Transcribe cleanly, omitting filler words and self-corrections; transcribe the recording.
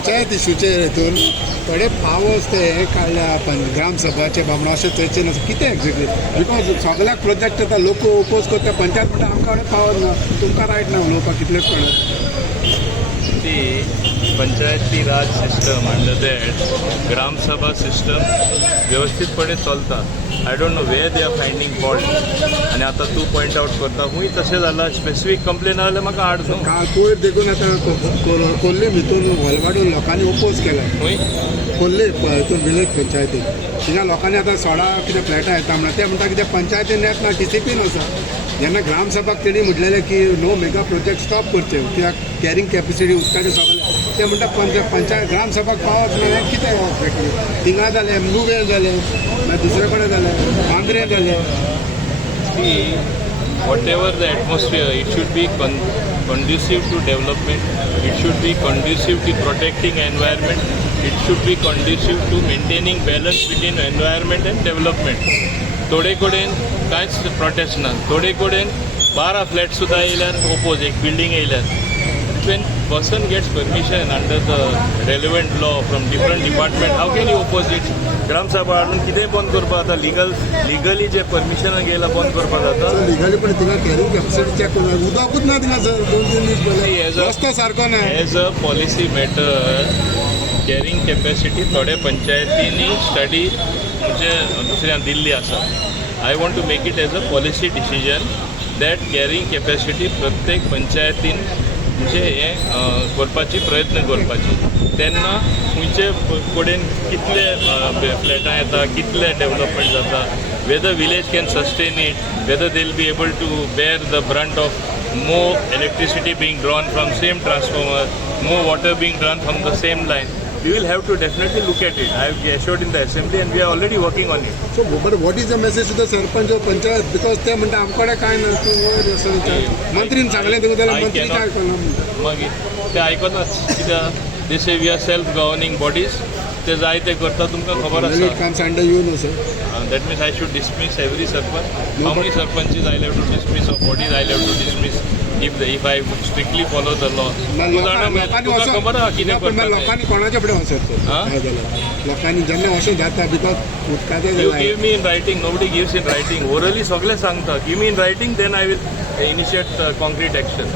पंचायत इशूचे हितून थोडे पावर्स ते हे काडल्या ग्रामसभाचे बाबडो अशें चर्चेन आसा कितें एक्झॅक्टली बिकॉज सगळ्याक प्रोजेक्ट येता लोक ओपोज करता पंचायत म्हणटा आमकां कडेन पावर ना तुमकां रायट ना उलोवपाक कितलेच कळना ती Panchayati Raj system under that gram sabha system व्यवस्थितपणे चलता. I don't know where they are finding fault. आणि आता तू पॉयंट आउट करता खूंय तशें जालां स्पेसिफीक कंप्लेन जाल्यार म्हाका हाड न्हू. कोयर देखून आतां कोल्ले भितून व्हलवाडून लोकांनी ओपोज केला खूंय कोल्ले हितून विलेज पंचायतीन थिंगा लोकांनी आतां सोडा कितें फ्लॅटां येता म्हणटा ते म्हणटा कितें पंचायतीन येत ना डिसिप्लीन आसा. जेन्ना ग्रामसभाक तेणी म्हटलेलें की नो मेगा प्रोजेक्ट स्टॉप करचे कित्याक कॅरींग कॅपेसिटी उदकाचें सगळें ते म्हणटा पंचायत ग्रामसभाक पावत ना हें कितें एक्झॅक्टली थिंगा जालें मुवेल जालें मागीर दुसरे कडेन जालें मांद्रे जालें. whatever the atmosphere, it should be conducive to development, it should be conducive to protecting environment, it should be conducive to maintaining balance between environment and development. थोडे कडेन कांयच प्रोटेस्ट ना, थोडे कडेन 12 फ्लॅट सुद्दां येयल्यार ओपोज एक बिल्डींग येयल्यार. when person gets permission under the relevant law from different department, how can you oppose it? ग्राम सभा हाडून कितें बंद करपाक जाता? लिगली जे परमिशन घेयला बंद करपाक जाता. लिगली पण थिंगा कॅरींग कॅपेसिटी चॅक करना उदकूच ना थिंगा सर 2-3 दीस पयलीं रस्तो सारको ना. As a policy matter carrying capacity थोड्या पंचायतींनी स्टडी म्हणजे दुसऱ्यान दिल्ली आसा. I want to make it as a policy decision that carrying capacity प्रत्येक पंचायतीन म्हणजे हें करपाची प्रयत्न करपाची. तेन्ना खंयचे कडेन कितले फ्लॅटां येता, कितले डेवलपमेंट जाता, whether village can sustain it, whether they will be able to bear the brunt of more electricity being drawn from same transformer, more water being drawn from the same line. We will have to definitely look at it. I have assured in the assembly and we are already working on it. So, but what is the message to the sarpanch or panchayat? Because ते म्हणटा आमकडे काय नसतं मंत्रीन सांगलें तुका जाल्यार मंत्री काय करना मागीर ते आयकनाच कित्याक they say we are self governing bodies. ते जाय ते करता तुमकां खबर आसा. It comes under you no sir. That means I should dismiss every sarpanch. How many sarpanches I'll have to dismiss or bodies I'll have to dismiss if I strictly follow the law? तुका खबर आहा कितें करता तें. लोकांनी कोणाच्या फुडें वचत लोकांनी जेन्ना अशें जाता बिकॉज उदकाचें You give me in writing, nobody gives in writing. Orally सगळे सांगता. Give me in writing, then I will initiate concrete action.